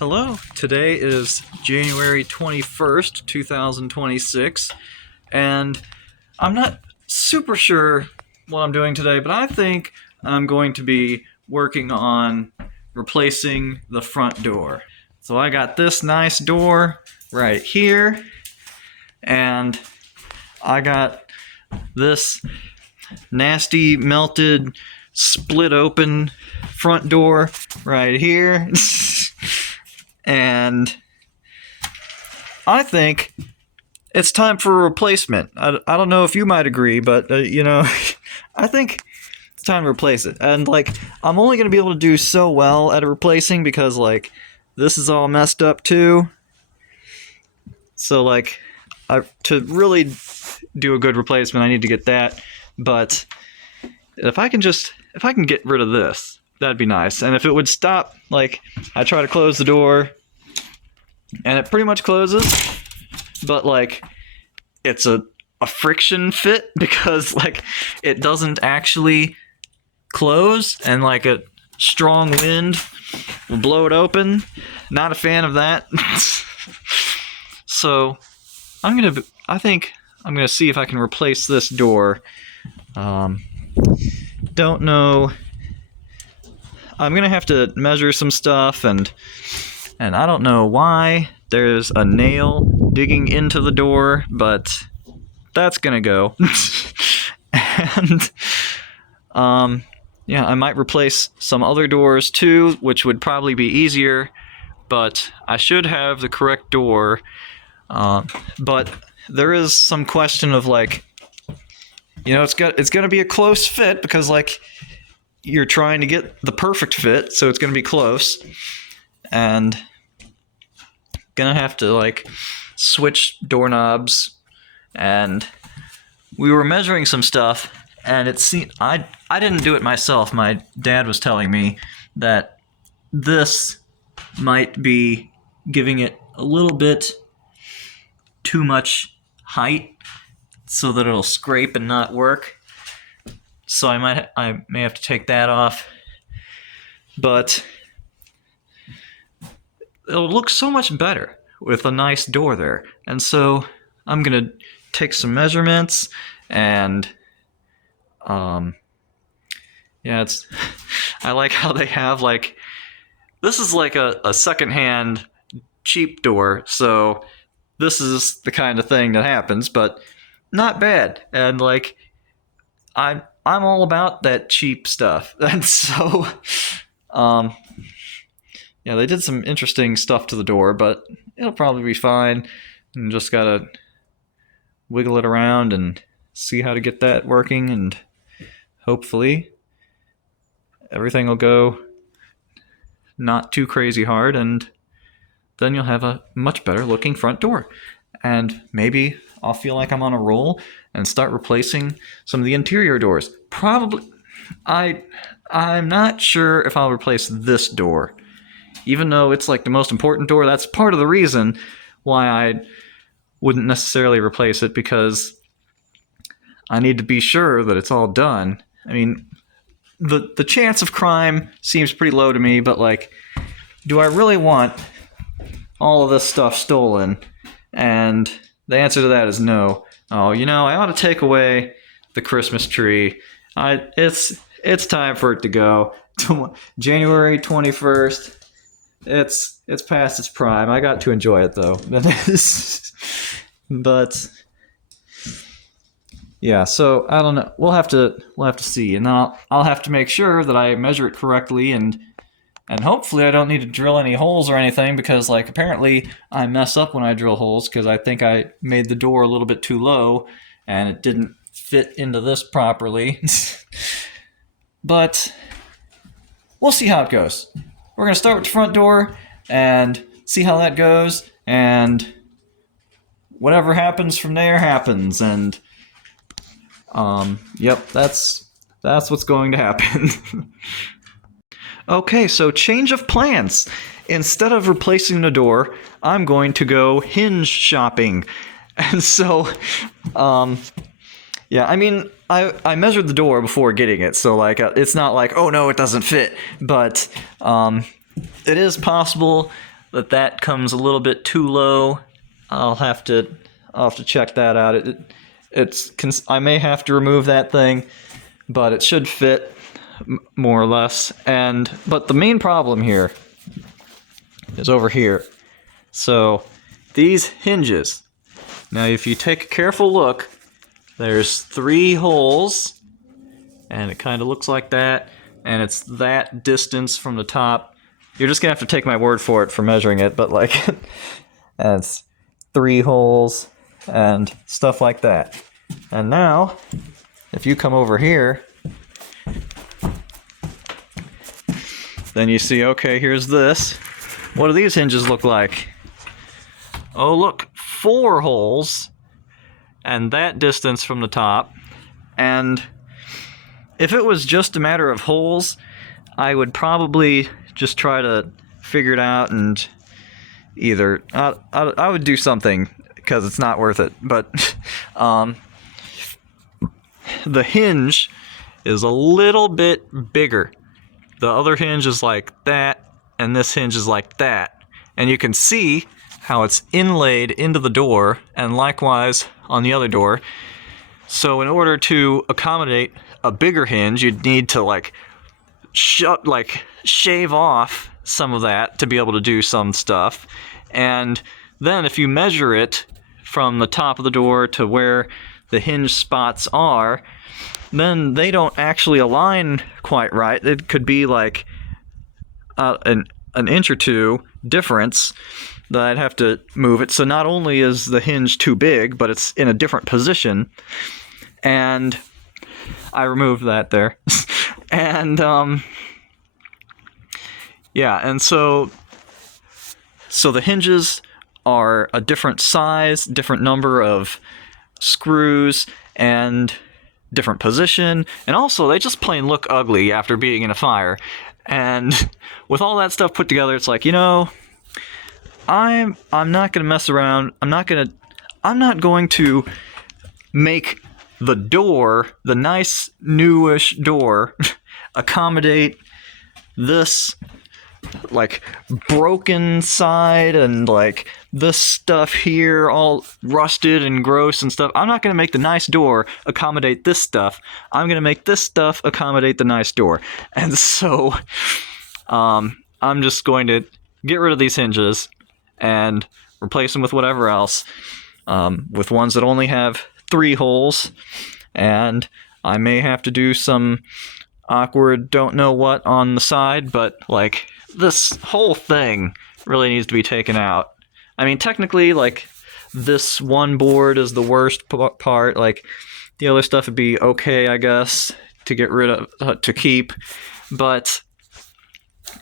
Hello, today is January 21st, 2026, and I'm not super sure what I'm doing today, but I think I'm going to be working on replacing the front door. So I got this nice door right here, and I got this nasty melted split open front door right here. And I think it's time for a replacement. I don't know if you might agree, but, I think it's time to replace it. And, I'm only going to be able to do so well at replacing because, this is all messed up, too. So, to really do a good replacement, I need to get that. But if I can get rid of this, that'd be nice. And if it would stop, I try to close the door, and it pretty much closes, but, it's a friction fit because, it doesn't actually close, and, a strong wind will blow it open. Not a fan of that. So, I think I'm gonna see if I can replace this door. Don't know. I'm gonna have to measure some stuff, and I don't know why there's a nail digging into the door, but that's gonna go. And yeah, I might replace some other doors too, which would probably be easier, but I should have the correct door. But there is some question of it's gonna be a close fit because you're trying to get the perfect fit, so it's gonna be close, and gonna have to switch doorknobs. And we were measuring some stuff, and it seemed I didn't do it myself. My dad was telling me that this might be giving it a little bit too much height so that it'll scrape and not work. So I may have to take that off, but it'll look so much better with a nice door there. And so I'm gonna take some measurements, and it's I like how they have this is a secondhand cheap door, so this is the kind of thing that happens, but not bad. And I'm all about that cheap stuff. And so they did some interesting stuff to the door, but it'll probably be fine. And just gotta wiggle it around and see how to get that working, and hopefully everything will go not too crazy hard, and then you'll have a much better looking front door. And maybe I'll feel like I'm on a roll and start replacing some of the interior doors. Probably, I'm not sure if I'll replace this door. Even though it's the most important door, that's part of the reason why I wouldn't necessarily replace it, because I need to be sure that it's all done. I mean, the chance of crime seems pretty low to me, but do I really want all of this stuff stolen? And the answer to that is no. Oh, I ought to take away the Christmas tree. It's time for it to go. January 21st. It's past its prime. I got to enjoy it though. But yeah, so I don't know. We'll have to see, and I'll have to make sure that I measure it correctly, and hopefully I don't need to drill any holes or anything, because apparently I mess up when I drill holes, because I think I made the door a little bit too low and it didn't fit into this properly. But we'll see how it goes. We're going to start with the front door and see how that goes, and whatever happens from there happens. And that's what's going to happen. Okay, so change of plans. Instead of replacing the door, I'm going to go hinge shopping. And so, I measured the door before getting it, so it's not oh no, it doesn't fit. But it is possible that comes a little bit too low. I'll have to check that out. I may have to remove that thing, but it should fit more or less. But the main problem here is over here. So these hinges. Now, if you take a careful look, there's 3 holes, and it kind of looks like that, and it's that distance from the top. You're just gonna have to take my word for it for measuring it, but like, and it's 3 holes and stuff like that. And now, if you come over here, then you see, okay, here's this. What do these hinges look like? Oh, look, 4 holes, and that distance from the top. And if it was just a matter of holes, I would probably just try to figure it out, and either I would do something, because it's not worth it. But the hinge is a little bit bigger. The other hinge is like that, and this hinge is like that. And you can see how it's inlaid into the door, and likewise on the other door. So in order to accommodate a bigger hinge, you'd need to shave off some of that to be able to do some stuff. And then if you measure it from the top of the door to where the hinge spots are, then they don't actually align quite right. It could be like an inch or 2 difference that I'd have to move it. So not only is the hinge too big, but it's in a different position. And I removed that there. And yeah, and so the hinges are a different size, different number of screws, and different position, and also they just plain look ugly after being in a fire. And with all that stuff put together, it's like, I'm not gonna mess around. I'm not going to make the door, the nice newish door, accommodate this like broken side and like this stuff here all rusted and gross and stuff. I'm not going to make the nice door accommodate this stuff. I'm going to make this stuff accommodate the nice door. And so I'm just going to get rid of these hinges and replace them with whatever else, with ones that only have 3 holes. And I may have to do some awkward don't know what on the side, but like this whole thing really needs to be taken out. I mean, technically, like, this one board is the worst part. Like, the other stuff would be okay, I guess, to get rid of, to keep. But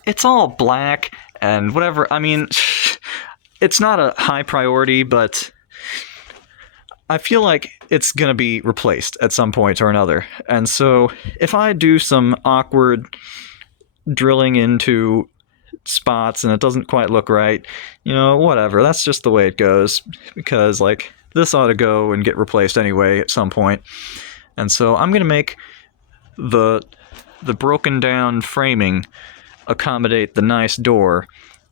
it's all black and whatever. I mean, it's not a high priority, but I feel like it's going to be replaced at some point or another. And so if I do some awkward drilling into spots and it doesn't quite look right, whatever, that's just the way it goes, because like this ought to go and get replaced anyway at some point. And so I'm going to make the broken down framing accommodate the nice door,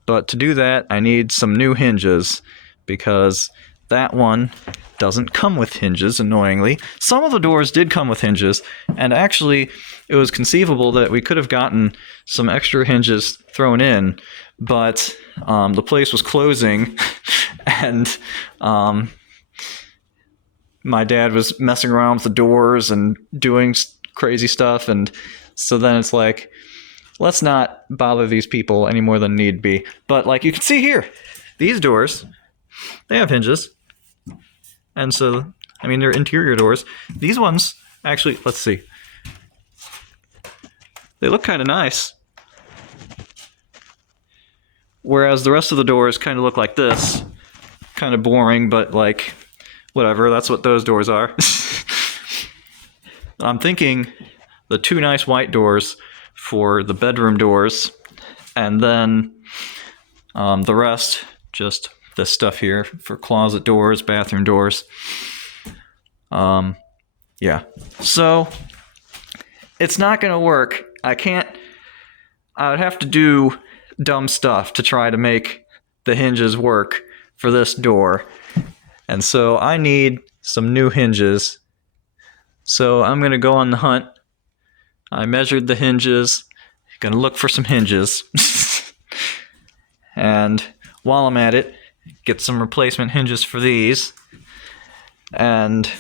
but to do that I need some new hinges, because that one doesn't come with hinges, annoyingly. Some of the doors did come with hinges, and actually it was conceivable that we could have gotten some extra hinges thrown in, but the place was closing, and my dad was messing around with the doors and doing crazy stuff, and so then it's like, let's not bother these people any more than need be. But like you can see here, these doors, they have hinges. And so, I mean, they're interior doors. These ones, actually, let's see. They look kind of nice. Whereas the rest of the doors kind of look like this. Kind of boring, but like, whatever, that's what those doors are. I'm thinking the 2 nice white doors for the bedroom doors, and then the rest, just this stuff here for closet doors, bathroom doors. Yeah. So it's not going to work. I would have to do dumb stuff to try to make the hinges work for this door. And so I need some new hinges. So I'm going to go on the hunt. I measured the hinges. Going to look for some hinges. And while I'm at it, get some replacement hinges for these. And,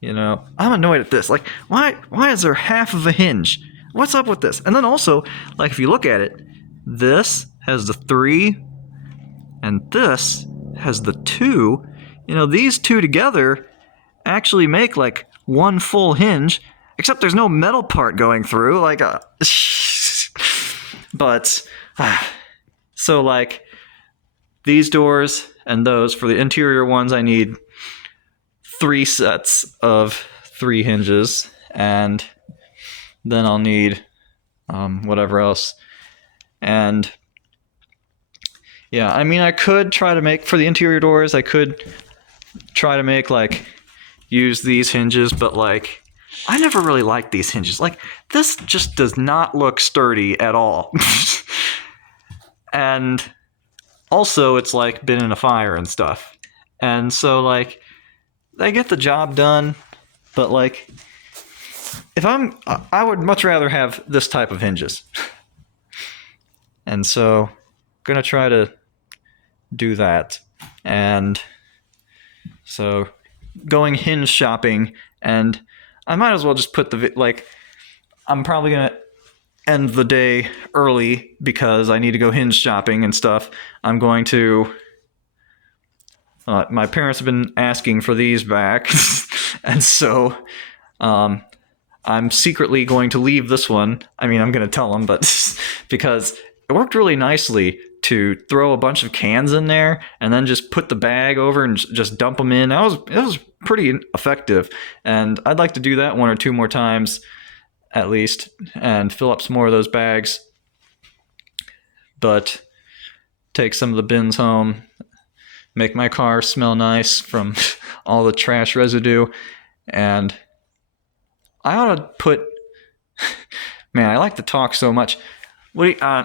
you know, I'm annoyed at this. Like, why is there half of a hinge? What's up with this? And then also, like, if you look at it, this has the 3, and this has the 2. You know, these two together actually make, like, one full hinge, except there's no metal part going through. Like, but, so, like, these doors and those, for the interior ones, I need 3 sets of 3 hinges, and then I'll need whatever else. And yeah, I mean, I could try to make, for the interior doors, I could try to make, like, use these hinges, but, like, I never really liked these hinges. Like, this just does not look sturdy at all. And also, it's, like, been in a fire and stuff. And so, like, they get the job done, but, like, I would much rather have this type of hinges. And so, I'm gonna try to do that. And so, going hinge shopping, and I might as well just put I'm probably gonna end the day early because I need to go hinge shopping and stuff. I'm going to, my parents have been asking for these back, and so, I'm secretly going to leave this one. I mean, I'm going to tell them, but because it worked really nicely to throw a bunch of cans in there and then just put the bag over and just dump them in. It was pretty effective, and I'd like to do that 1 or 2 more times at least and fill up some more of those bags. But take some of the bins home, make my car smell nice from all the trash residue, and I ought to put... Man, I like to talk so much. I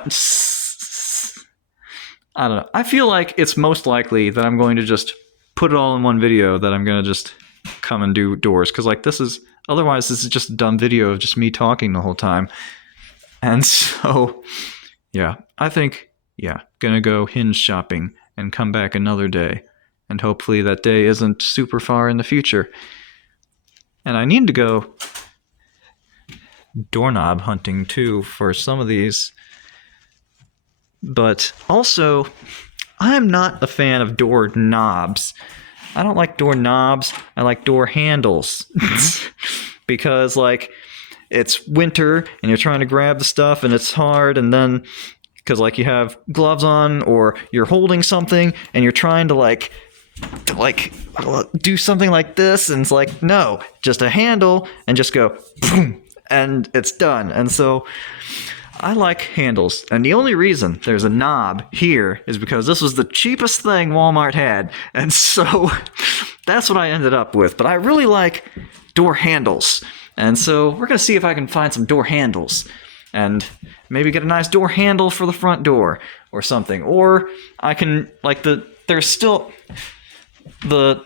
don't know. I feel like it's most likely that I'm going to just put it all in one video, that I'm going to just come and do doors. Because, like, otherwise this is just a dumb video of just me talking the whole time. And so, yeah, I think, gonna go hinge shopping and come back another day. And hopefully that day isn't super far in the future. And I need to go doorknob hunting too for some of these. But also, I'm not a fan of door knobs. I don't like door knobs. I like door handles. Because, like, it's winter and you're trying to grab the stuff and it's hard, and then because, like, you have gloves on or you're holding something and you're trying to like do something like this, and it's like, no, just a handle and just go boom, and it's done. And so I like handles, and the only reason there's a knob here is because this was the cheapest thing Walmart had, and so that's what I ended up with. But I really like door handles, and so we're gonna see if I can find some door handles and maybe get a nice door handle for the front door or something. Or I can, like, there's still the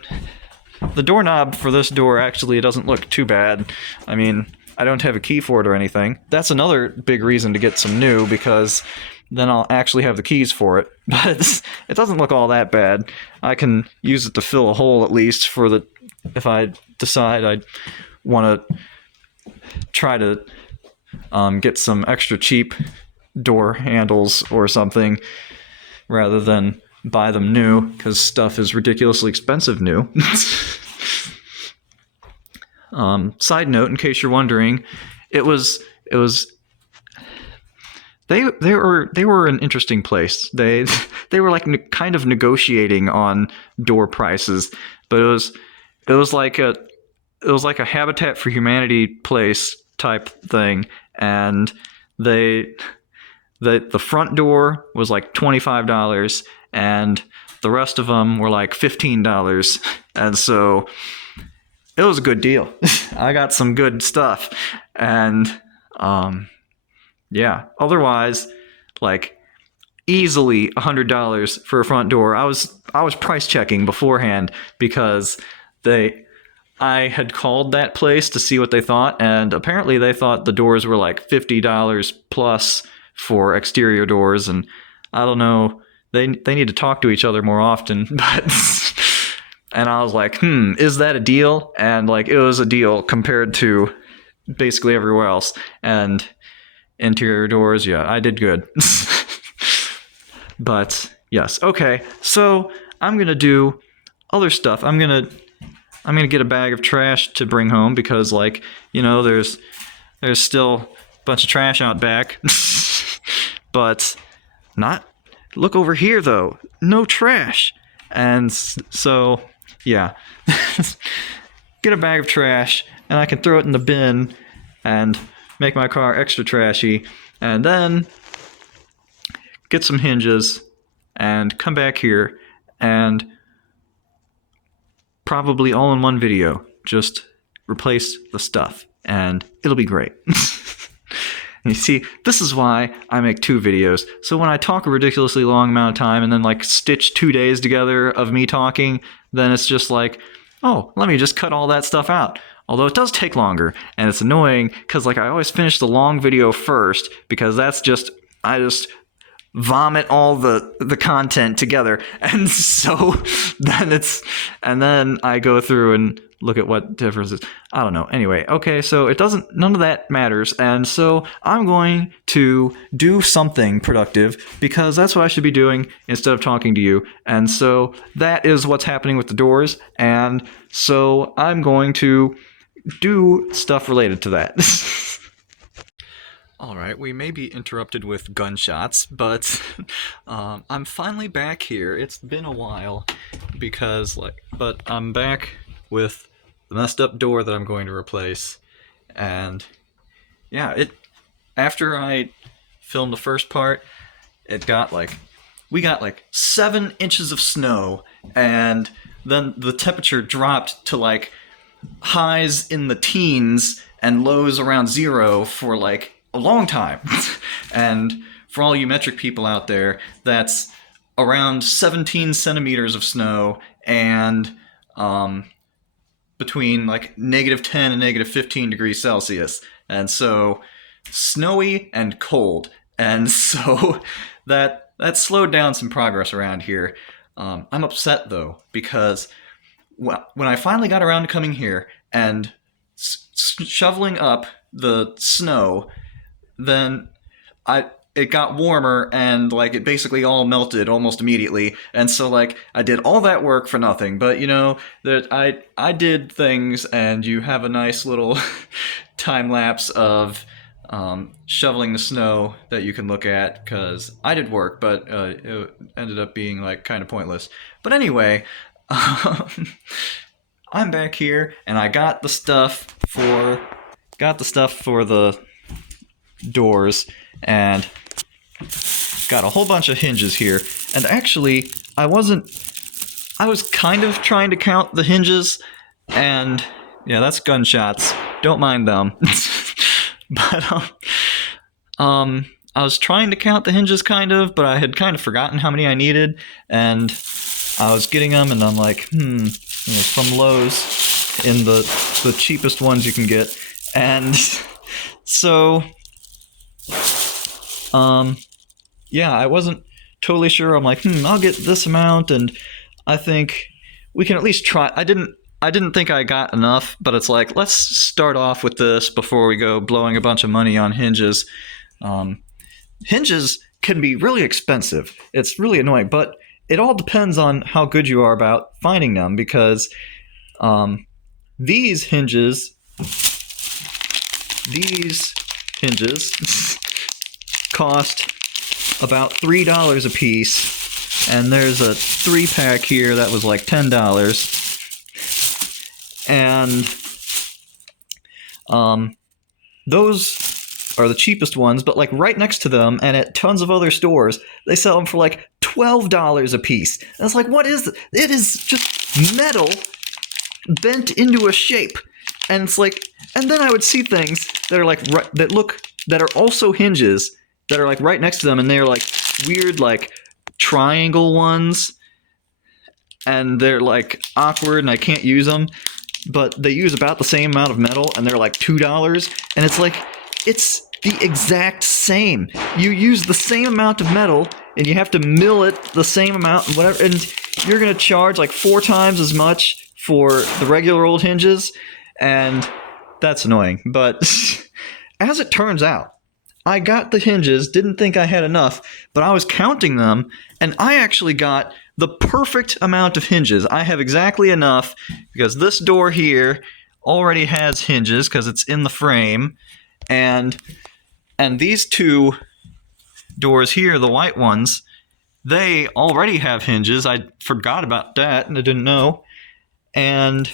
doorknob for this door. Actually, it doesn't look too bad. I mean, I don't have a key for it or anything. That's another big reason to get some new, because then I'll actually have the keys for it. But it doesn't look all that bad. I can use it to fill a hole at least if I decide I want to try to get some extra cheap door handles or something rather than buy them new, because stuff is ridiculously expensive new. Side note, in case you're wondering, they were an interesting place. They were like kind of negotiating on door prices, but it was like a Habitat for Humanity place type thing, and the front door was like $25, and the rest of them were like $15, and so it was a good deal. I got some good stuff, and yeah. Otherwise, like, easily $100 for a front door. I was price checking beforehand because I had called that place to see what they thought, and apparently they thought the doors were like $50 plus for exterior doors, and I don't know, they need to talk to each other more often, but and I was like, is that a deal? And like, it was a deal compared to basically everywhere else. And interior doors, yeah, I did good. But yes, okay, so I'm gonna do other stuff. I'm gonna get a bag of trash to bring home because, like, you know, there's still a bunch of trash out back. But not, look over here though, no trash. And so, yeah. Get a bag of trash and I can throw it in the bin and make my car extra trashy, and then get some hinges and come back here and probably all in one video, just replace the stuff and it'll be great. You see, this is why I make 2 videos. So when I talk a ridiculously long amount of time and then like stitch 2 days together of me talking, then it's just like, oh, let me just cut all that stuff out. Although it does take longer, and it's annoying because like I always finish the long video first because that's just, I just vomit all the content together, and so then I go through and look at what differences. I don't know. Anyway, okay, so none of that matters, and so I'm going to do something productive because that's what I should be doing instead of talking to you, and so that is what's happening with the doors, and so I'm going to do stuff related to that. Alright, we may be interrupted with gunshots, but I'm finally back here. It's been a while because, but I'm back with the messed up door that I'm going to replace. And yeah, after I filmed the first part, we got like 7 inches of snow, and then the temperature dropped to like highs in the teens and lows around 0 for like a long time. And for all you metric people out there, that's around 17 centimeters of snow, and between like -10 and -15 degrees Celsius. And so snowy and cold. And so that slowed down some progress around here. I'm upset though, because when I finally got around to coming here and shoveling up the snow, then it got warmer, and like it basically all melted almost immediately. And so like I did all that work for nothing. But you know that I did things, and you have a nice little time lapse of shoveling the snow that you can look at, because I did work, but it ended up being like kind of pointless. But anyway, I'm back here, and I got the stuff for the doors, and got a whole bunch of hinges here. And actually, I was kind of trying to count the hinges, and yeah, that's gunshots. Don't mind them. But I was trying to count the hinges kind of, but I had kind of forgotten how many I needed, and I was getting them, and I'm like, from Lowe's in the cheapest ones you can get. And so yeah, I wasn't totally sure. I'm like, I'll get this amount, and I think we can at least try. I didn't think I got enough, but it's like, let's start off with this before we go blowing a bunch of money on hinges. Hinges can be really expensive. It's really annoying, but it all depends on how good you are about finding them, because these hinges cost about $3 a piece, and there's a 3-pack here that was like $10. And those are the cheapest ones, but like right next to them and at tons of other stores, they sell them for like $12 a piece. And it's like, what is it? It is just metal bent into a shape. And it's like, and then I would see things that are like that are also hinges that are like right next to them, and they're like weird like triangle ones, and they're like awkward and I can't use them, but they use about the same amount of metal and they're like $2, and it's like, it's the exact same. You use the same amount of metal and you have to mill it the same amount and whatever, and you're gonna charge like 4 times as much for the regular old hinges, and that's annoying. But as it turns out, I got the hinges, didn't think I had enough, but I was counting them, and I actually got the perfect amount of hinges. I have exactly enough, because this door here already has hinges because it's in the frame, and these 2 doors here, the white ones, they already have hinges. I forgot about that and I didn't know. And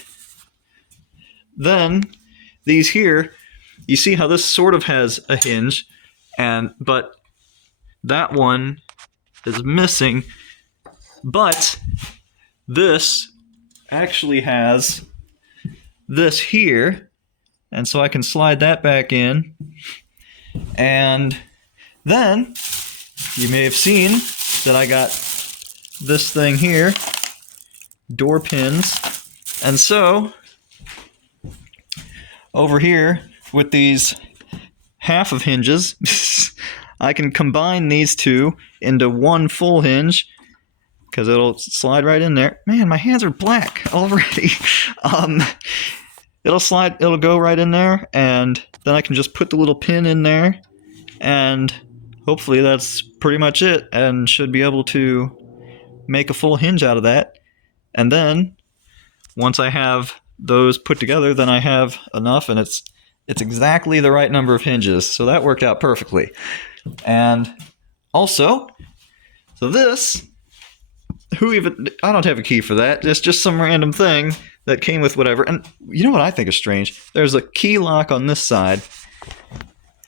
then these here, you see how this sort of has a hinge, but that one is missing. But this actually has this here, and so I can slide that back in. And then you may have seen that I got this thing here, door pins. And so over here with these half of hinges, I can combine these 2 into one full hinge, because it'll slide right in there. Man, my hands are black already. It'll go right in there, and then I can just put the little pin in there, and hopefully that's pretty much it, and should be able to make a full hinge out of that. And then once I have those put together, then I have enough, and it's exactly the right number of hinges. So that worked out perfectly. And also, so this, I don't have a key for that. It's just some random thing that came with whatever. And you know what I think is strange? There's a key lock on this side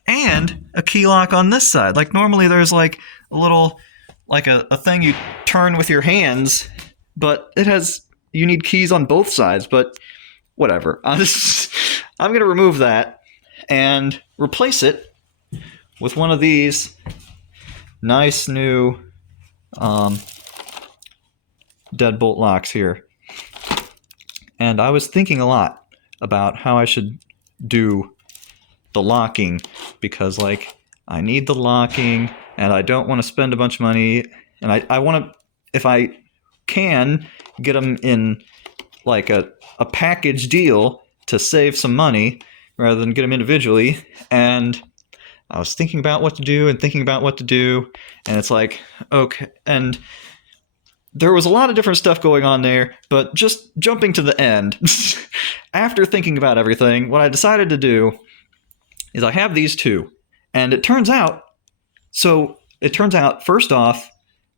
and a key lock on this side. Like normally there's like a little, like a thing you turn with your hands, but you need keys on both sides, but whatever. I'm going to remove that and replace it with one of these nice new deadbolt locks here. And I was thinking a lot about how I should do the locking, because like I need the locking and I don't want to spend a bunch of money, and I want to, if I can, get them in like a package deal to save some money rather than get them individually. And I was thinking about what to do, and it's like, okay, and there was a lot of different stuff going on there, but just jumping to the end, after thinking about everything, what I decided to do is I have these 2, and it turns out, first off,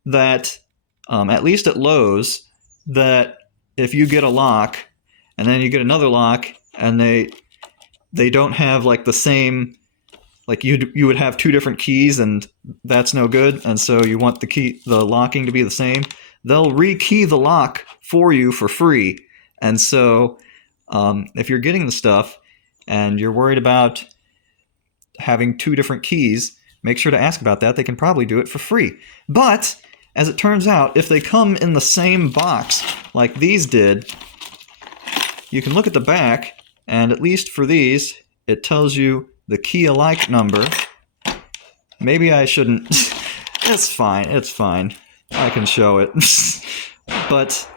that at least at Lowe's, that if you get a lock and then you get another lock and they don't have like the same, like you would have 2 different keys, and that's no good, and so you want the locking to be the same, they'll rekey the lock for you for free. And so if you're getting the stuff and you're worried about having 2 different keys, make sure to ask about that. They can probably do it for free. But as it turns out, if they come in the same box like these did, you can look at the back, and at least for these, it tells you the key alike number. Maybe I shouldn't. It's fine. I can show it. But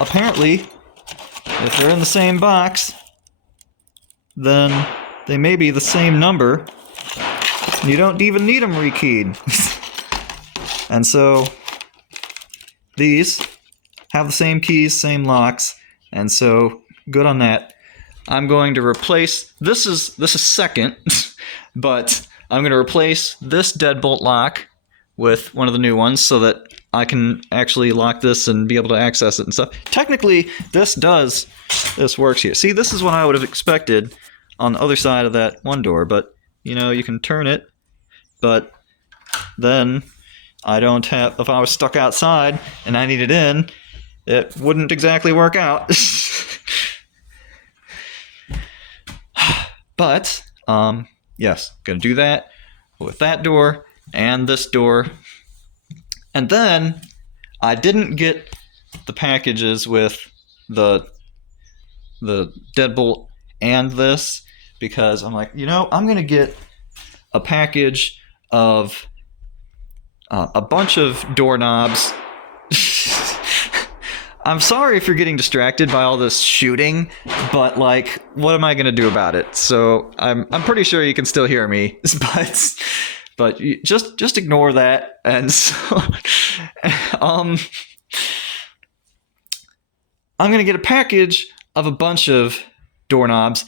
apparently, if they're in the same box, then they may be the same number. You don't even need them rekeyed. And so these have the same keys, same locks, and so good on that. I'm going to replace, this is second, but I'm going to replace this deadbolt lock with one of the new ones so that I can actually lock this and be able to access it and stuff. Technically, this works here. See, this is what I would have expected on the other side of that one door, but, you can turn it, but then I don't have, if I was stuck outside and I needed in, it wouldn't exactly work out. But, yes, gonna do that with that door, and this door. And then I didn't get the packages with the deadbolt and this, because I'm like, I'm going to get a package of a bunch of doorknobs. I'm sorry if you're getting distracted by all this shooting, but like, what am I gonna do about it? So I'm pretty sure you can still hear me, but just ignore that. And so, I'm gonna get a package of a bunch of doorknobs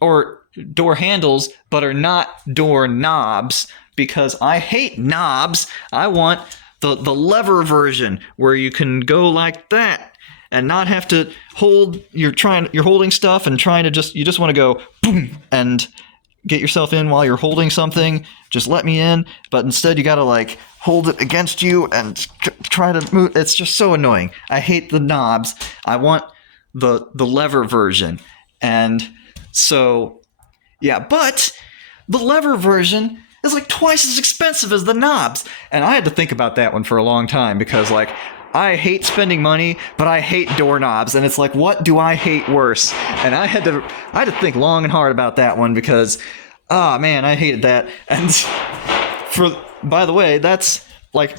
or door handles, but are not door knobs, because I hate knobs. I want the lever version where you can go like that and not have to hold. You're holding stuff and you just want to go boom and get yourself in while you're holding something. Just let me in, but instead you gotta like hold it against you and try to move. It's just so annoying. I hate the knobs. I want the lever version. And so yeah, but the lever version is like twice as expensive as the knobs. And I had to think about that one for a long time, because like, I hate spending money, but I hate doorknobs. And it's like, what do I hate worse? And I had to think long and hard about that one, because man, I hated that. And by the way, that's like,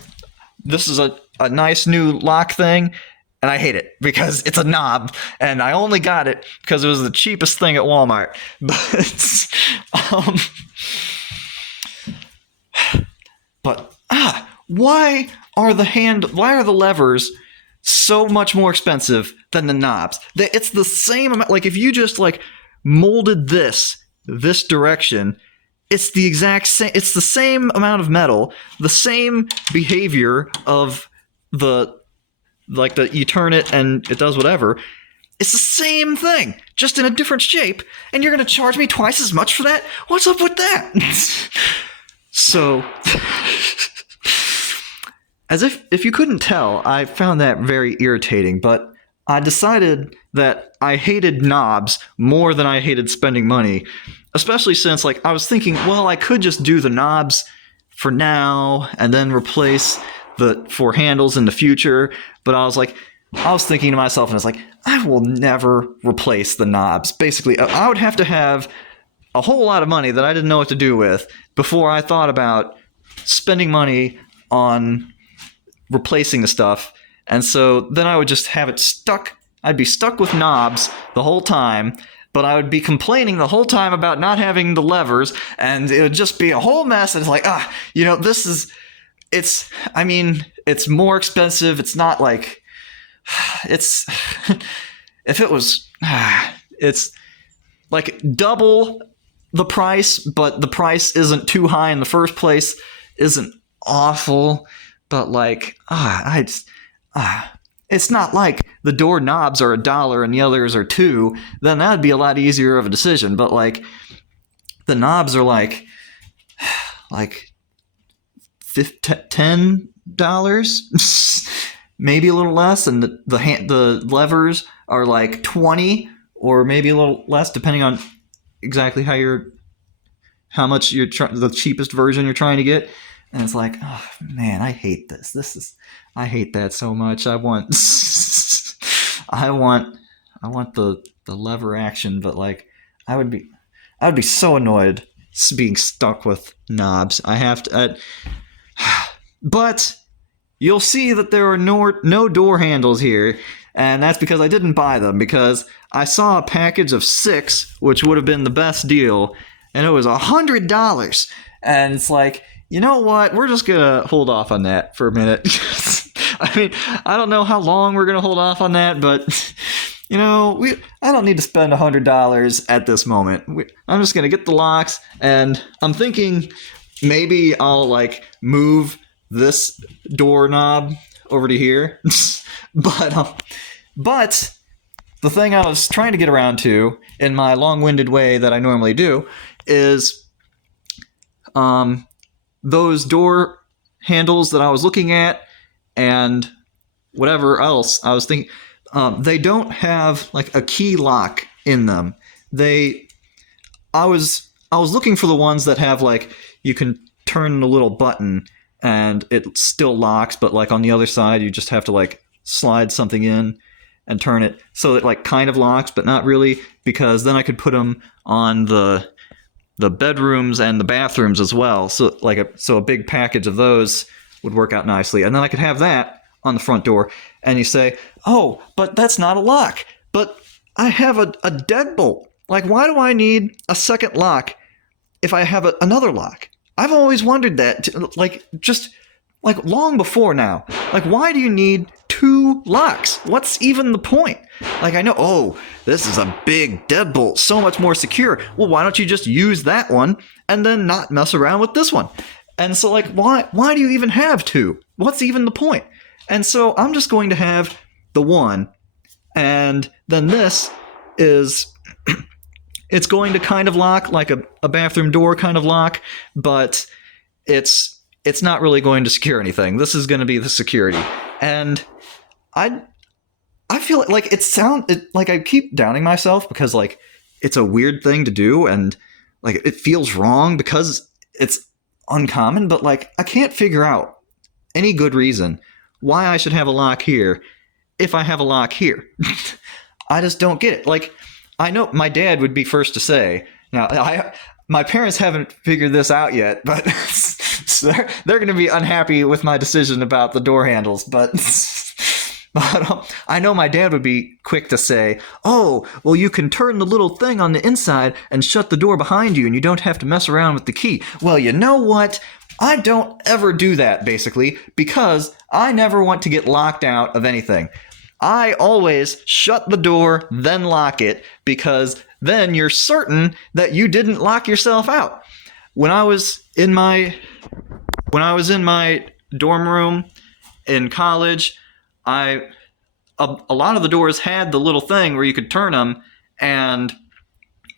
this is a nice new lock thing, and I hate it because it's a knob, and I only got it because it was the cheapest thing at Walmart. But why are the levers so much more expensive than the knobs? It's the same amount. Like, if you just like molded this direction, it's the exact same. It's the same amount of metal, the same behavior of you turn it and it does whatever. It's the same thing, just in a different shape, and you're going to charge me twice as much for that? What's up with that? So, as if you couldn't tell, I found that very irritating, but I decided that I hated knobs more than I hated spending money, especially since, like, I was thinking, well, I could just do the knobs for now and then replace the 4 handles in the future, but I was thinking to myself, and I was like, I will never replace the knobs. Basically, I would have to have a whole lot of money that I didn't know what to do with before I thought about spending money on replacing the stuff. And so then I would just have it stuck. I'd be stuck with knobs the whole time, but I would be complaining the whole time about not having the levers, and it would just be a whole mess. And it's like, it's more expensive. It's not like, it's, if it was, it's like double the price, but the price isn't too high in the first place, isn't awful, but like, it's not like the door knobs are $1 and the others are $2, then that'd be a lot easier of a decision. But like, the knobs are like $10, maybe a little less, and the levers are like 20 or maybe a little less, depending on exactly how much the cheapest version you're trying to get. And it's like, oh man, I hate this. I hate that so much. I want the lever action, but like, I would be so annoyed being stuck with knobs. I have to, but you'll see that there are no door handles here, and that's because I didn't buy them, because I saw a package of 6, which would have been the best deal, and it was $100. And it's like, you know what? We're just gonna hold off on that for a minute. I mean, I don't know how long we're gonna hold off on that, but I don't need to spend $100 at this moment. I'm just gonna get the locks, and I'm thinking maybe I'll like move this doorknob over to here. But the thing I was trying to get around to in my long-winded way that I normally do is those door handles that I was looking at, and whatever else I was thinking, they don't have like a key lock in them. I was looking for the ones that have like, you can turn the little button and it still locks, but like on the other side you just have to like slide something in and turn it so it like kind of locks, but not really, because then I could put them on the bedrooms and the bathrooms as well. So like a big package of those would work out nicely. And then I could have that on the front door. And you say, oh, but that's not a lock. But I have a deadbolt. Like, why do I need a second lock if I have another lock? I've always wondered that, just long before now. Like, why do you need 2 locks? What's even the point? Like, I know, oh, this is a big deadbolt, so much more secure. Well, why don't you just use that one and then not mess around with this one? And so, like, why do you even have 2? What's even the point? And so I'm just going to have the one, and then this is... It's going to kind of lock, like a bathroom door kind of lock, but it's not really going to secure anything. This is going to be the security. And I feel like like I keep downing myself because like it's a weird thing to do and like it feels wrong because it's uncommon, but like I can't figure out any good reason why I should have a lock here if I have a lock here. I just don't get it. Like, I know my dad would be first to say. Now, my parents haven't figured this out yet, but so they're going to be unhappy with my decision about the door handles. But I know my dad would be quick to say, "Oh, well, you can turn the little thing on the inside and shut the door behind you, and you don't have to mess around with the key." Well, you know what? I don't ever do that, basically, because I never want to get locked out of anything. I always shut the door, then lock it, because then you're certain that you didn't lock yourself out. When I was in my dorm room in college, a lot of the doors had the little thing where you could turn them and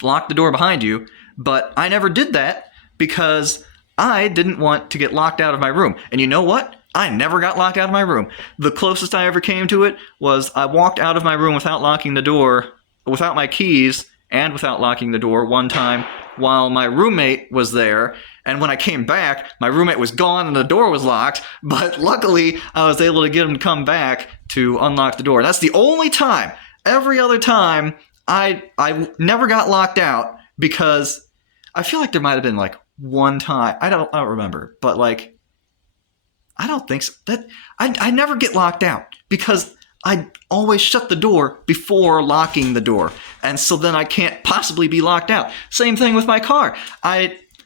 lock the door behind you, but I never did that because I didn't want to get locked out of my room. And you know what? I never got locked out of my room. The closest I ever came to it was I walked out of my room without locking the door, without my keys, and without locking the door one time while my roommate was there. And when I came back, my roommate was gone and the door was locked. But luckily, I was able to get him to come back to unlock the door. And that's the only time. Every other time, I never got locked out because I feel like there might have been like one time. I don't remember. But like, I don't think so. I never get locked out because I always shut the door before locking the door. And so then I can't possibly be locked out. Same thing with my car.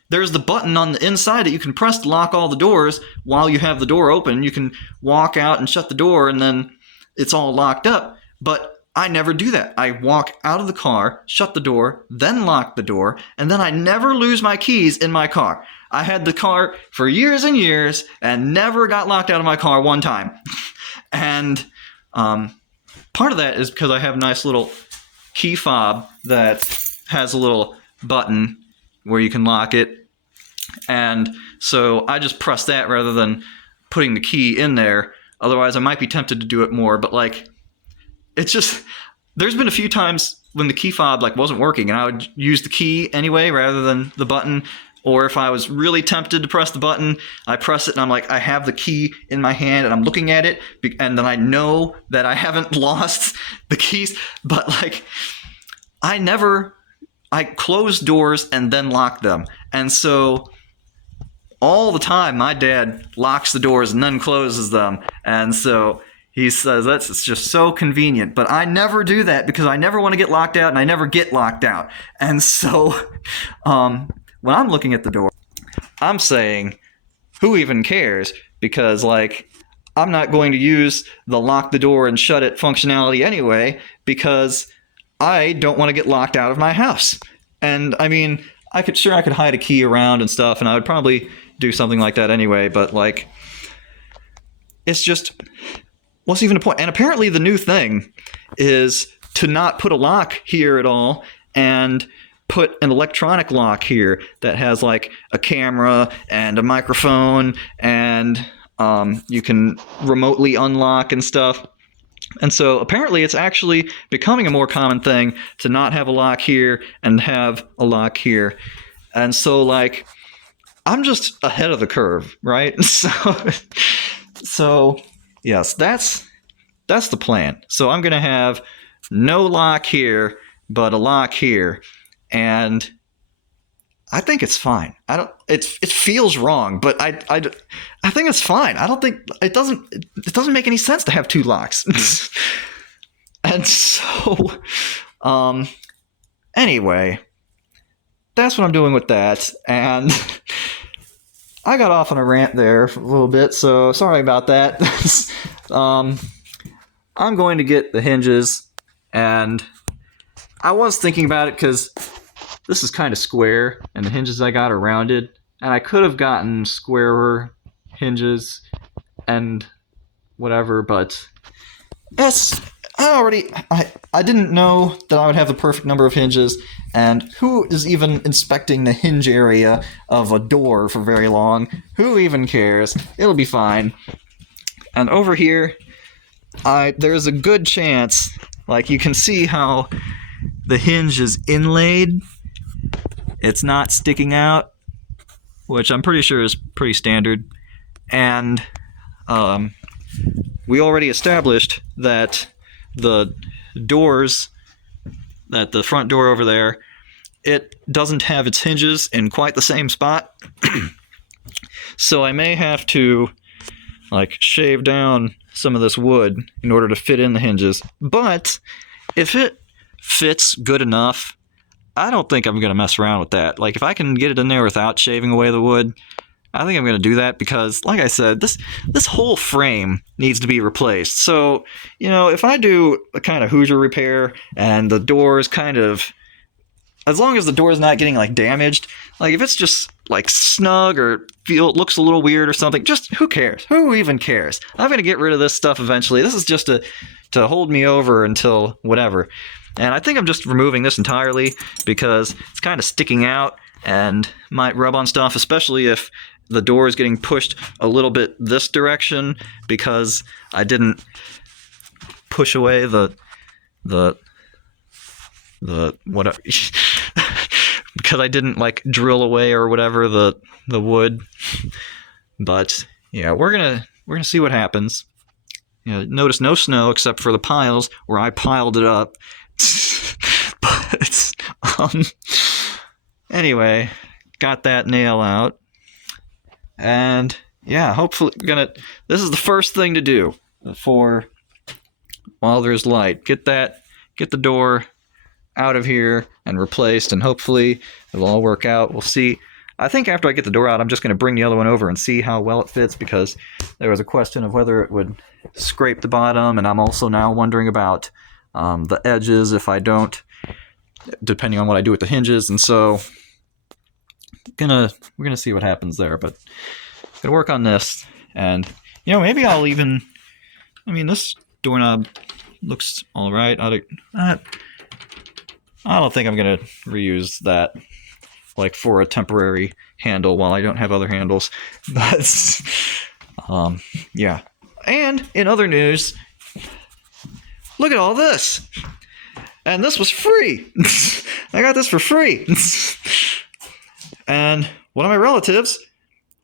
There's the button on the inside that you can press to lock all the doors while you have the door open. You can walk out and shut the door and then it's all locked up. But I never do that. I walk out of the car, shut the door, then lock the door, and then I never lose my keys in my car. I had the car for years and years and never got locked out of my car one time. And part of that is because I have a nice little key fob that has a little button where you can lock it. And so I just press that rather than putting the key in there. Otherwise, I might be tempted to do it more. But like, it's just, there's been a few times when the key fob like wasn't working and I would use the key anyway rather than the button. Or if I was really tempted to press the button, I press it and I'm like, I have the key in my hand and I'm looking at it, and then I know that I haven't lost the keys. But like, I close doors and then lock them. And so all the time, my dad locks the doors and then closes them. And so he says it's just so convenient. But I never do that because I never want to get locked out and I never get locked out. And so when I'm looking at the door, I'm saying, who even cares? Because, like, I'm not going to use the lock the door and shut it functionality anyway because I don't want to get locked out of my house. And, I mean, I could hide a key around and stuff, and I would probably do something like that anyway, but, like, it's just, what's even the point? And apparently the new thing is to not put a lock here at all and put an electronic lock here that has like a camera and a microphone and you can remotely unlock and stuff. And so apparently it's actually becoming a more common thing to not have a lock here and have a lock here. And so like I'm just ahead of the curve, right? So yes, that's the plan. So I'm gonna have no lock here, but a lock here, and I think it's fine. I don't. It feels wrong, but I think it's fine. I don't think it doesn't make any sense to have two locks. And so, anyway, that's what I'm doing with that. And I got off on a rant there for a little bit, so sorry about that. I'm going to get the hinges, and I was thinking about it because this is kind of square, and the hinges I got are rounded, and I could have gotten squarer hinges and whatever, but I didn't know that I would have the perfect number of hinges, and who is even inspecting the hinge area of a door for very long? Who even cares? It'll be fine. And over here, there's a good chance, like you can see how the hinge is inlaid. It's not sticking out, which I'm pretty sure is pretty standard. And we already established that the doors, that the front door over there, it doesn't have its hinges in quite the same spot. So I may have to like shave down some of this wood in order to fit in the hinges. But if it fits good enough, I don't think I'm going to mess around with that. Like if I can get it in there without shaving away the wood, I think I'm going to do that because, like I said, this whole frame needs to be replaced. So, if I do a kind of Hoosier repair and the door is kind of, as long as the door is not getting like damaged, like if it's just like snug or looks a little weird or something, just who cares? Who even cares? I'm going to get rid of this stuff eventually. This is just to hold me over until whatever. And I think I'm just removing this entirely because it's kind of sticking out and might rub on stuff, especially if the door is getting pushed a little bit this direction because I didn't push away the whatever because I didn't like drill away or whatever the wood. But yeah, we're gonna see what happens. Notice no snow except for the piles where I piled it up. But anyway, got that nail out. And yeah, hopefully this is the first thing to do for while there's light. Get the door out of here and replaced, and hopefully it'll all work out. We'll see. I think after I get the door out, I'm just going to bring the other one over and see how well it fits, because there was a question of whether it would scrape the bottom, and I'm also now wondering about the edges if I don't, depending on what I do with the hinges. And so we're gonna see what happens there, but gonna work on this. And maybe I'll even, this doorknob looks all right. I don't think I'm gonna reuse that like for a temporary handle while I don't have other handles. But yeah. And in other news, look at all this. And this was free. I got this for free. And one of my relatives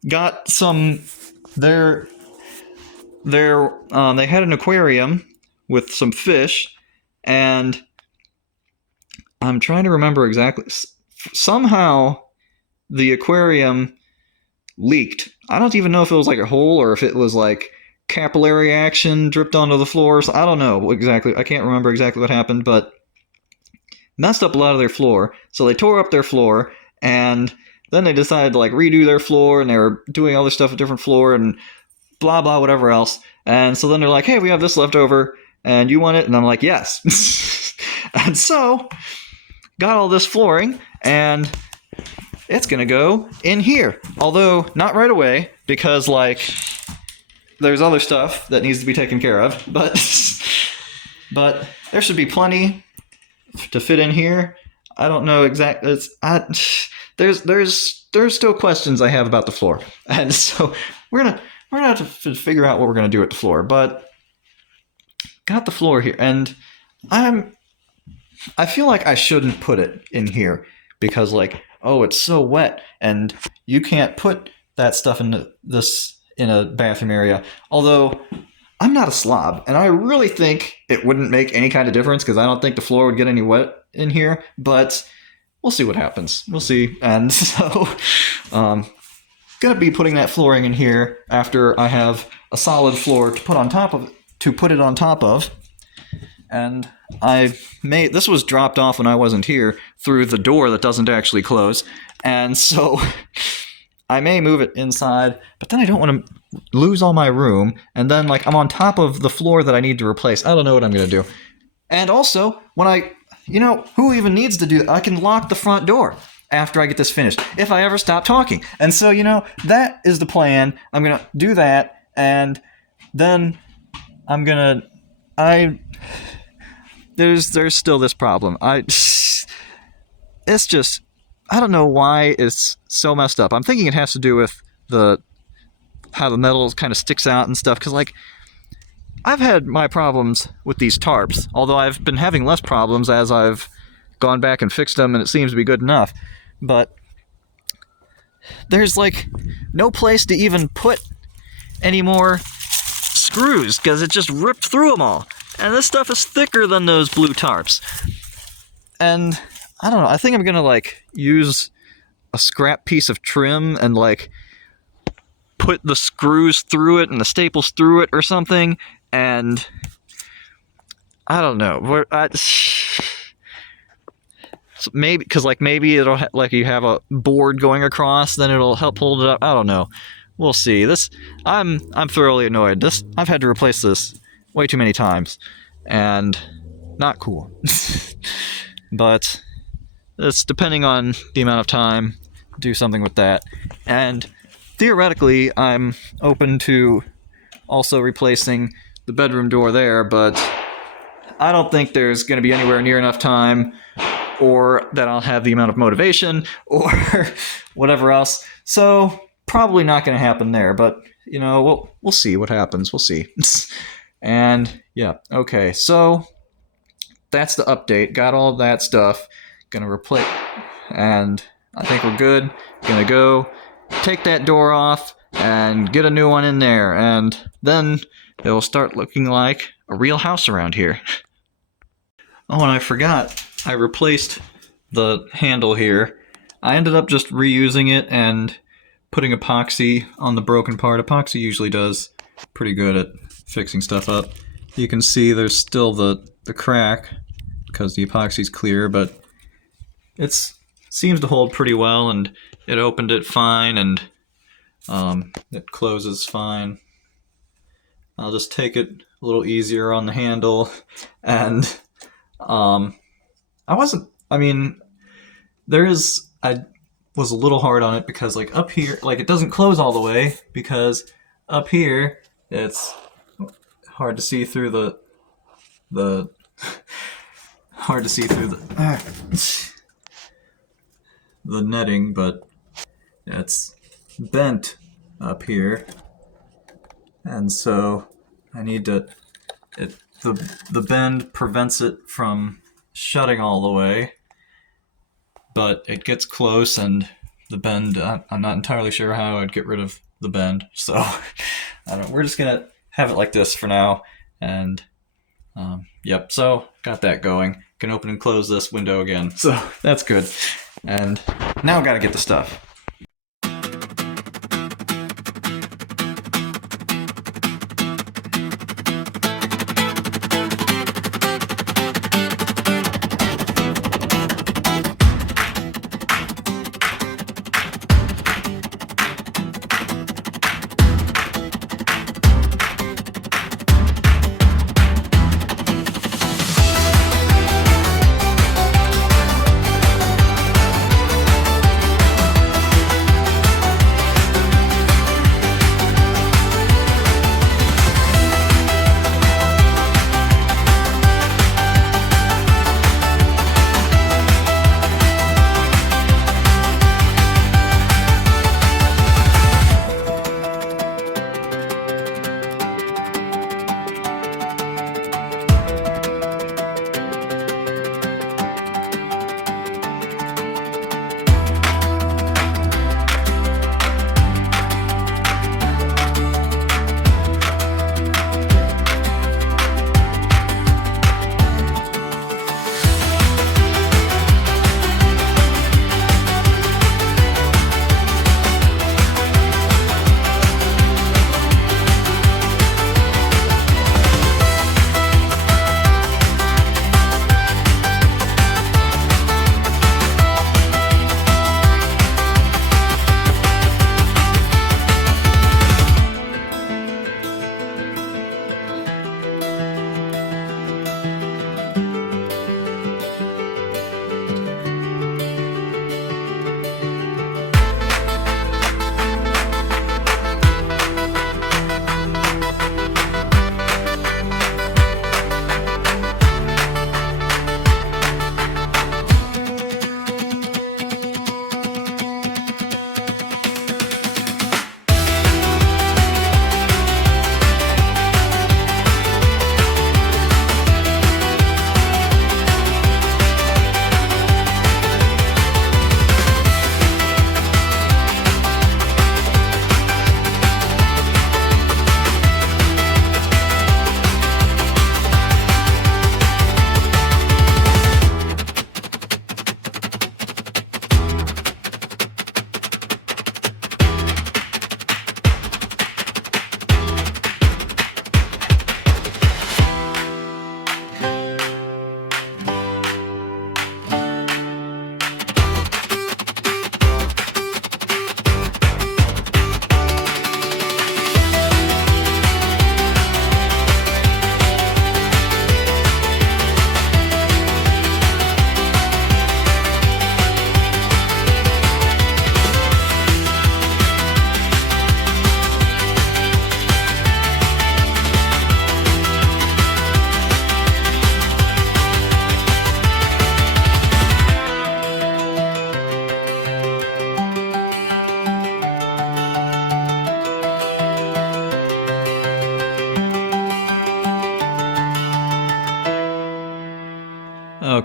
got some. They had an aquarium with some fish, and I'm trying to remember exactly. Somehow, the aquarium leaked. I don't even know if it was like a hole or if it was like capillary action dripped onto the floors. I don't know exactly. I can't remember exactly what happened, but messed up a lot of their floor. So they tore up their floor, and then they decided to like redo their floor, and they were doing other stuff with different floor and blah blah whatever else. And so then they're like, hey, we have this left over and you want it? And I'm like, yes. And so got all this flooring, and it's gonna go in here, although not right away because like there's other stuff that needs to be taken care of, but there should be plenty to fit in here. I don't know exactly. There's still questions I have about the floor, and so we're gonna have to figure out what we're gonna do with the floor. But got the floor here, and I feel like I shouldn't put it in here because like oh, it's so wet, and you can't put that stuff in a bathroom area. Although I'm not a slob, and I really think it wouldn't make any kind of difference because I don't think the floor would get any wet in here. But we'll see what happens. We'll see. And so, gonna be putting that flooring in here after I have a solid floor to put it on top of. And this was dropped off when I wasn't here through the door that doesn't actually close. And so I may move it inside, but then I don't want to lose all my room. And then like I'm on top of the floor that I need to replace. I don't know what I'm going to do. And also when who even needs to do that? I can lock the front door after I get this finished if I ever stop talking. And so, that is the plan. I'm going to do that. And then there's still this problem. It's just, I don't know why it's so messed up. I'm thinking it has to do with how the metal kind of sticks out and stuff. Because, like, I've had my problems with these tarps, although I've been having less problems as I've gone back and fixed them, and it seems to be good enough. But there's, like, no place to even put any more screws because it just ripped through them all. And this stuff is thicker than those blue tarps. And I don't know, I think I'm gonna like use a scrap piece of trim and like put the screws through it and the staples through it or something. And I don't know. Maybe because maybe it'll you have a board going across, then it'll help hold it up. I don't know. We'll see. I'm thoroughly annoyed. I've had to replace this way too many times, and not cool. But it's depending on the amount of time, do something with that. And theoretically, I'm open to also replacing the bedroom door there, but I don't think there's going to be anywhere near enough time, or that I'll have the amount of motivation, or whatever else. So probably not going to happen there, but we'll see what happens. We'll see. And yeah, okay, so that's the update. Got all that stuff. Gonna replace, and I think we're good. Gonna go take that door off and get a new one in there, and then it'll start looking like a real house around here. Oh, and I forgot, I replaced the handle here. I ended up just reusing it and putting epoxy on the broken part. Epoxy usually does pretty good at fixing stuff up. You can see there's still the crack because the epoxy's clear, but it seems to hold pretty well, and it opened it fine, and it closes fine. I'll just take it a little easier on the handle, and I was a little hard on it because like up here, like it doesn't close all the way because up here it's hard to see through the netting, but it's bent up here, and so I need to. The bend prevents it from shutting all the way, but it gets close, and the bend. I'm not entirely sure how I'd get rid of the bend, so I don't know. We're just gonna have it like this for now, and yep. So got that going. Can open and close this window again, so that's good. And now I gotta get the stuff.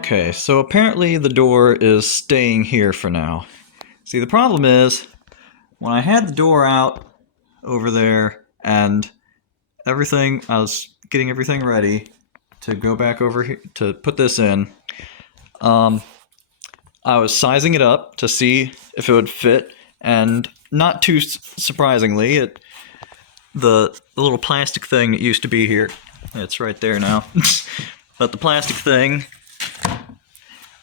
Okay, so apparently the door is staying here for now. See, the problem is, when I had the door out over there and everything, I was getting everything ready to go back over here to put this in. I was sizing it up to see if it would fit, and not too surprisingly, the little plastic thing that used to be here, it's right there now, but the plastic thing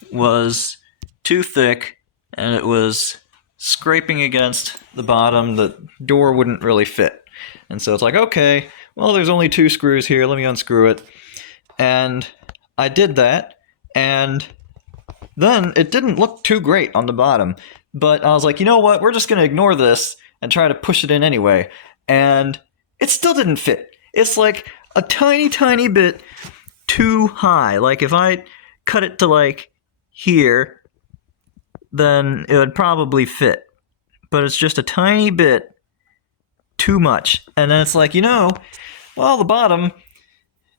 was too thick, and it was scraping against the bottom. The door wouldn't really fit. And so it's like, okay, well, there's only 2 screws here, let me unscrew it. And I did that, and then it didn't look too great on the bottom. But I was like, you know what, we're just going to ignore this and try to push it in anyway. And it still didn't fit. It's like a tiny, tiny bit too high. Like if I cut it to like here, then it would probably fit. But it's just a tiny bit too much. And then it's like, you know, well, the bottom,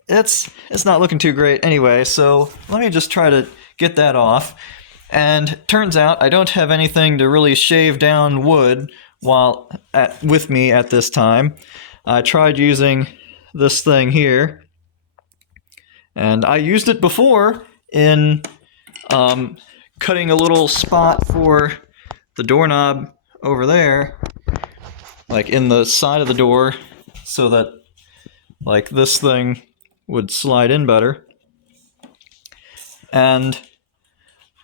it's not looking too great anyway, so let me just try to get that off. And turns out I don't have anything to really shave down wood with me at this time. I tried using this thing here, and I used it before in cutting a little spot for the doorknob over there, like in the side of the door, so that like this thing would slide in better. And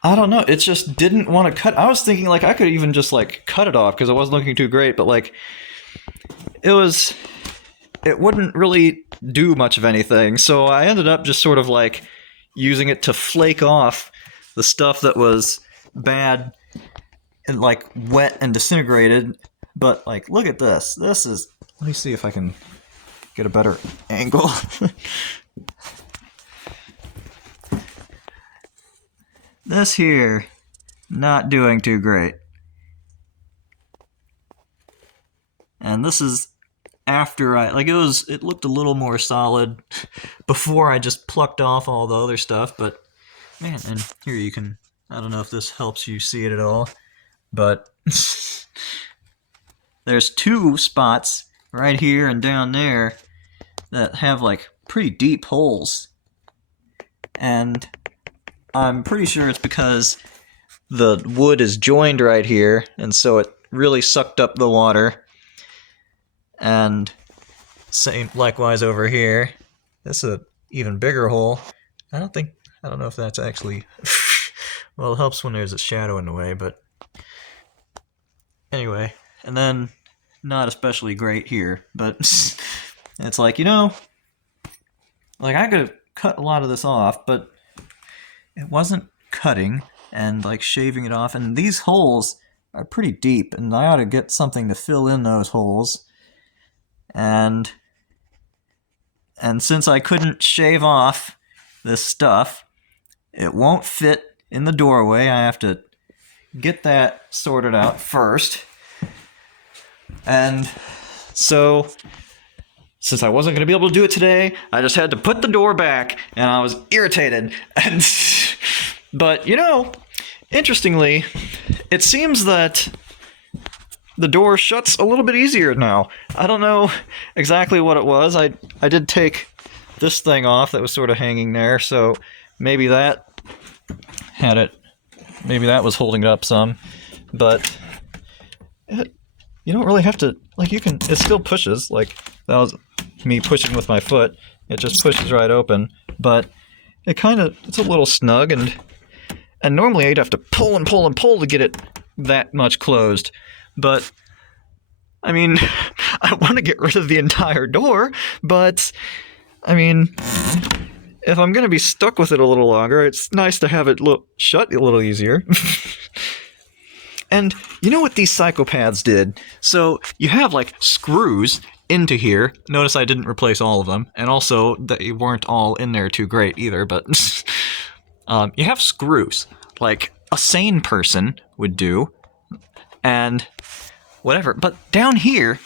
I don't know, it just didn't want to cut. I was thinking like I could even just like cut it off because it wasn't looking too great, but like it wouldn't really do much of anything. So I ended up just sort of like using it to flake off the stuff that was bad and like wet and disintegrated. But like, look at this. This is, let me see if I can get a better angle. This here, not doing too great. And this is after it looked a little more solid before I just plucked off all the other stuff, but man, and here you can, I don't know if this helps you see it at all, but there's 2 spots right here and down there that have like pretty deep holes. And I'm pretty sure it's because the wood is joined right here, and so it really sucked up the water. And same likewise over here. This is an even bigger hole. I don't know if that's actually well, it helps when there's a shadow in the way, but anyway. And then not especially great here, but it's like, you know, like I could have cut a lot of this off, but it wasn't cutting and like shaving it off. And these holes are pretty deep, and I ought to get something to fill in those holes. And since I couldn't shave off this stuff, it won't fit in the doorway. I have to get that sorted out first. And so, since I wasn't going to be able to do it today, I just had to put the door back, and I was irritated. But, you know, interestingly, it seems that the door shuts a little bit easier now. I don't know exactly what it was. I did take this thing off that was sort of hanging there, so maybe that maybe that was holding it up some. But you don't really have to, like, it still pushes. Like, that was me pushing with my foot. It just pushes right open, but it's a little snug, and normally I'd have to pull and pull and pull to get it that much closed. But, I mean, I want to get rid of the entire door, but, I mean, if I'm going to be stuck with it a little longer, it's nice to have it shut a little easier. And you know what these psychopaths did? So you have, like, screws into here. Notice I didn't replace all of them, and also they weren't all in there too great either, but you have screws, like a sane person would do, and whatever. But down here,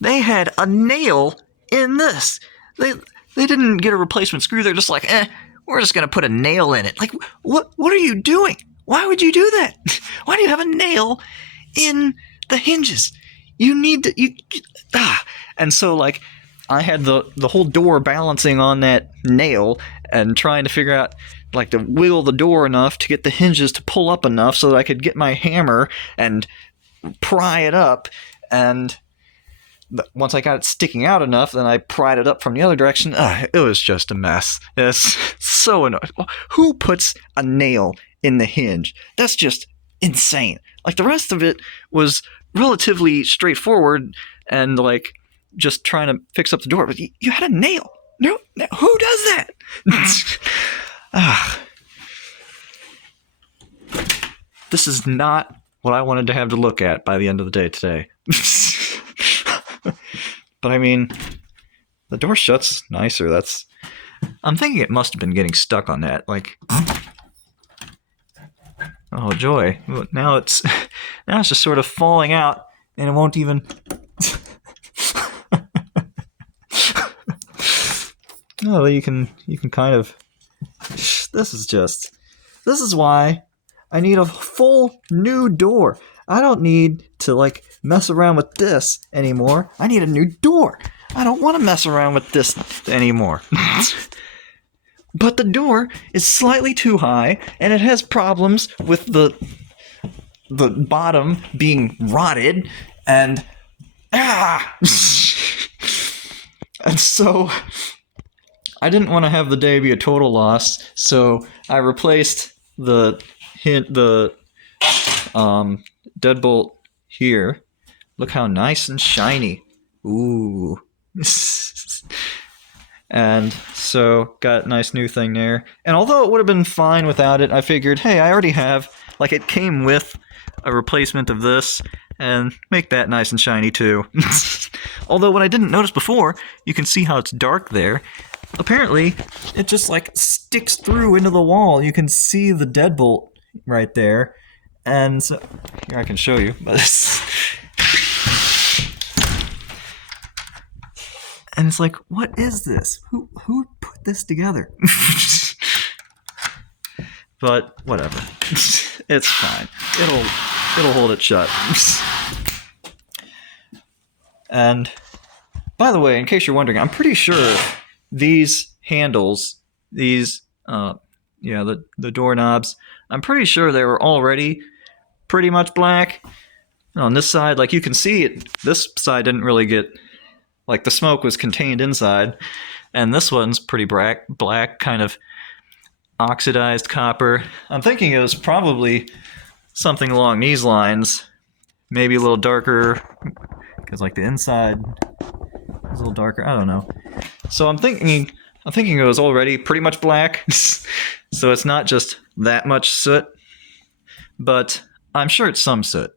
they had a nail in this. They didn't get a replacement screw. They're just like, we're just gonna put a nail in it. Like, what are you doing? Why would you do that? Why do you have a nail in the hinges? You need to, And so, like, I had the whole door balancing on that nail and trying to figure out, like, to wiggle the door enough to get the hinges to pull up enough so that I could get my hammer and pry it up. And once I got it sticking out enough, then I pried it up from the other direction. It was just a mess. It's so annoying. Who puts a nail in the hinge? That's just insane. Like, the rest of it was relatively straightforward and, like, just trying to fix up the door, but you had a nail. No, who does that? This is not what I wanted to have to look at by the end of the day today. But I mean, the door shuts nicer. I'm thinking it must have been getting stuck on that. Like, oh joy! Now it's just sort of falling out, and it won't even. No, you can kind of. This is why I need a full new door. I don't need to, like, mess around with this anymore. I need a new door. I don't want to mess around with this anymore. But the door is slightly too high, and it has problems with the bottom being rotted, and and so I didn't want to have the day be a total loss, so I replaced the deadbolt here. Look how nice and shiny. Ooh. And so got a nice new thing there. And although it would have been fine without it, I figured, hey, I already have, like, it came with a replacement of this, and make that nice and shiny too. Although what I didn't notice before, you can see how it's dark there. Apparently, it just, like, sticks through into the wall. You can see the deadbolt right there. And so, here I can show you. And it's like, what is this? Who put this together? But whatever. It's fine. It'll hold it shut. And by the way, in case you're wondering, I'm pretty sure these handles, the doorknobs, I'm pretty sure they were already pretty much black. On this side, like, you can see it, this side didn't really get, like, the smoke was contained inside, and this one's pretty black, kind of oxidized copper. I'm thinking it was probably something along these lines, maybe a little darker, because, like, the inside is a little darker. I don't know. So I'm thinking it was already pretty much black, so it's not just that much soot, but I'm sure it's some soot.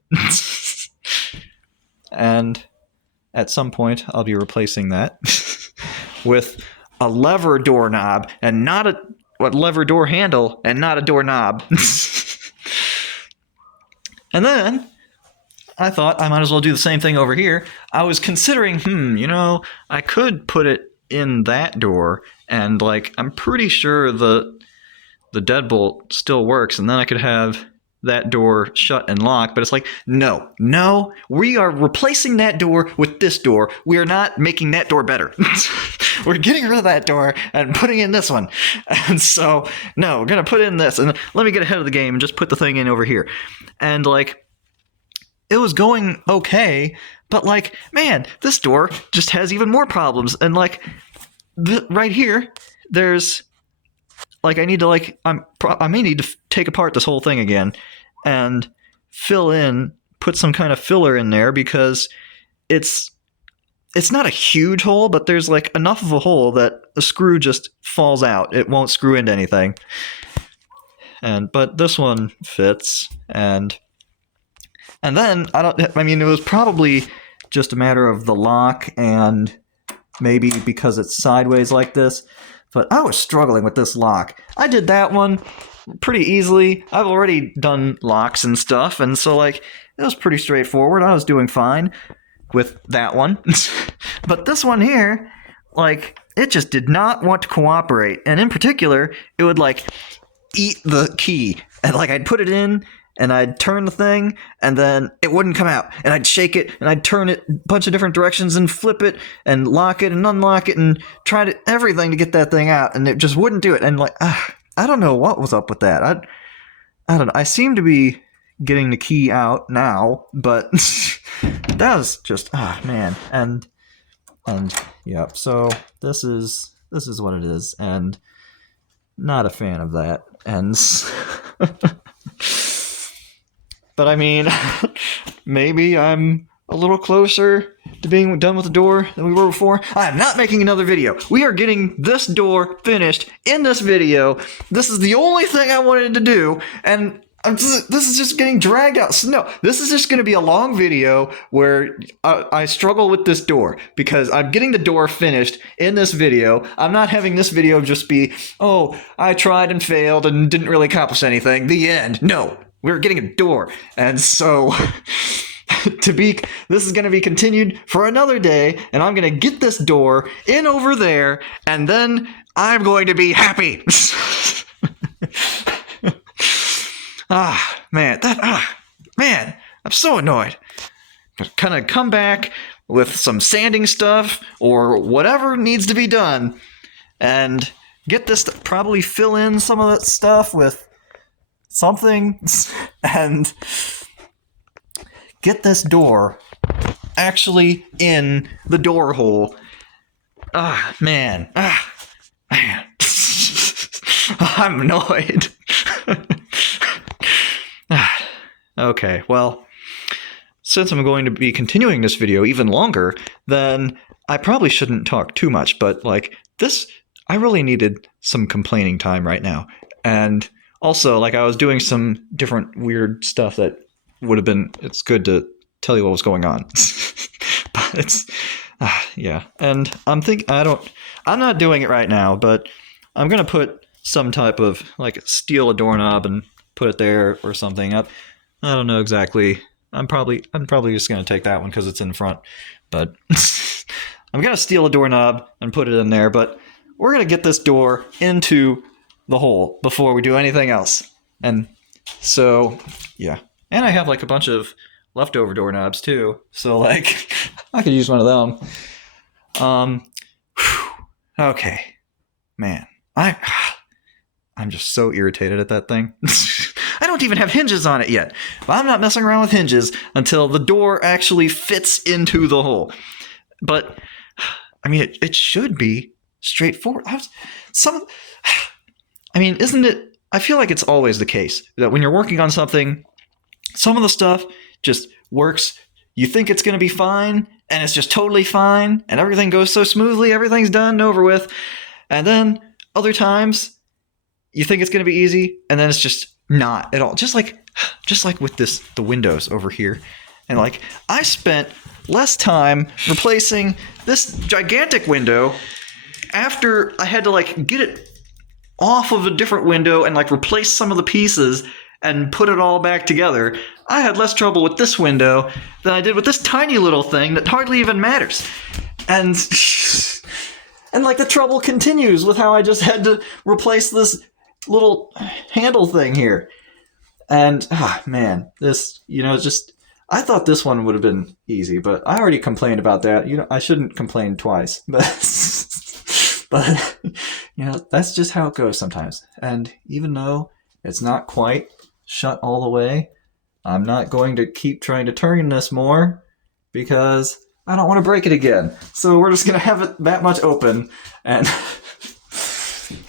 And at some point, I'll be replacing that with a lever doorknob and not a lever door handle and not a doorknob. And then I thought I might as well do the same thing over here. I was considering, I could put it in that door, and, like, I'm pretty sure the deadbolt still works, and then I could have that door shut and locked. But it's like, no, we are replacing that door with this door. We are not making that door better. We're getting rid of that door and putting in this one. And so, no, we're going to put in this. And let me get ahead of the game and just put the thing in over here. And, like, it was going okay, but, like, man, this door just has even more problems. And, like, right here, there's, like, I need to, like, I may need to take apart this whole thing again and put some kind of filler in there, because it's not a huge hole, but there's, like, enough of a hole that a screw just falls out. It won't screw into anything. But this one fits, and then it was probably just a matter of the lock, and maybe because it's sideways like this. But I was struggling with this lock. I did that one pretty easily. I've already done locks and stuff, and so, like, it was pretty straightforward. I was doing fine with that one. But this one here, like, it just did not want to cooperate. And in particular, it would like eat the key. And like I'd put it in and I'd turn the thing and then it wouldn't come out. And I'd shake it and I'd turn it a bunch of different directions and flip it and lock it and unlock it and try to everything to get that thing out. And it just wouldn't do it. And like, I don't know what was up with that. I don't know. I seem to be getting the key out now, but that was just, man. And yeah, so this is what it is, and not a fan of that. And but I mean, maybe I'm a little closer to being done with the door than we were before. I'm not making another video. We are getting this door finished in this video. This is the only thing I wanted to do, and this is just getting dragged out. So no, this is just going to be a long video where I struggle with this door because I'm getting the door finished in this video. I'm not having this video just be, oh, I tried and failed and didn't really accomplish anything. The end. No, we're getting a door. And so this is going to be continued for another day, and I'm going to get this door in over there, and then I'm going to be happy. Man, I'm so annoyed. Kind of come back with some sanding stuff or whatever needs to be done and get this, probably fill in some of that stuff with something and get this door actually in the door hole. Man. I'm annoyed. Okay, well, since I'm going to be continuing this video even longer, then I probably shouldn't talk too much, but like this, I really needed some complaining time right now. And also, like I was doing some different weird stuff that would have been, it's good to tell you what was going on. But it's, yeah. And I'm not doing it right now, but I'm going to put some type of, like, steal a doorknob and put it there or something. I don't know exactly. I'm probably just going to take that one because it's in front. But I'm going to steal a doorknob and put it in there. But we're going to get this door into the hole before we do anything else. And so, yeah. And I have like a bunch of leftover doorknobs too. So like, I could use one of them. Okay. Man. I'm just so irritated at that thing. I don't even have hinges on it yet. But I'm not messing around with hinges until the door actually fits into the hole. But, I mean, it should be straightforward. Isn't it? I feel like it's always the case that when you're working on something, some of the stuff just works. You think it's going to be fine, and it's just totally fine, and everything goes so smoothly, everything's done and over with. And then other times, you think it's going to be easy, and then it's just not at all. Just like with the windows over here. And like, I spent less time replacing this gigantic window after I had to like get it off of a different window and like replace some of the pieces and put it all back together. I had less trouble with this window than I did with this tiny little thing that hardly even matters. And like the trouble continues with how I just had to replace this little handle thing here. And man, this, just, I thought this one would have been easy, but I already complained about that. I shouldn't complain twice, but that's just how it goes sometimes. And even though it's not quite shut all the way, I'm not going to keep trying to turn this more because I don't want to break it again. So we're just going to have it that much open. And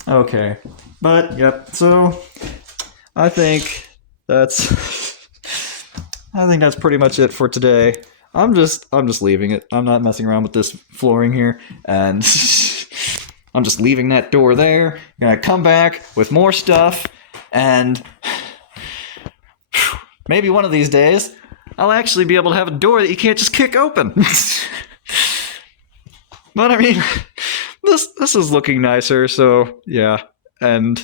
okay. But yep. So I think that's pretty much it for today. I'm just leaving it. I'm not messing around with this flooring here, and I'm just leaving that door there. I'm gonna come back with more stuff, and maybe one of these days I'll actually be able to have a door that you can't just kick open. But I mean, this is looking nicer, so yeah. And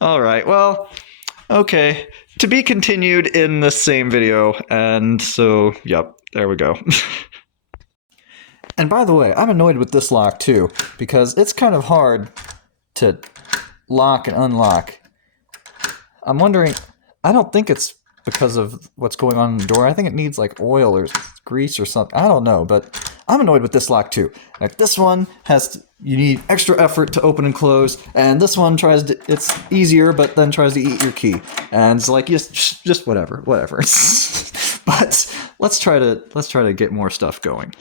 all right, well, okay, to be continued in the same video. And so, yep, there we go. And by the way, I'm annoyed with this lock too, because it's kind of hard to lock and unlock. I'm wondering, I don't think it's because of what's going on in the door. I think it needs like oil or grease or something. I don't know, but I'm annoyed with this lock too. Like this one you need extra effort to open and close, and this one it's easier, but then tries to eat your key. And it's like, just whatever. But let's try to get more stuff going.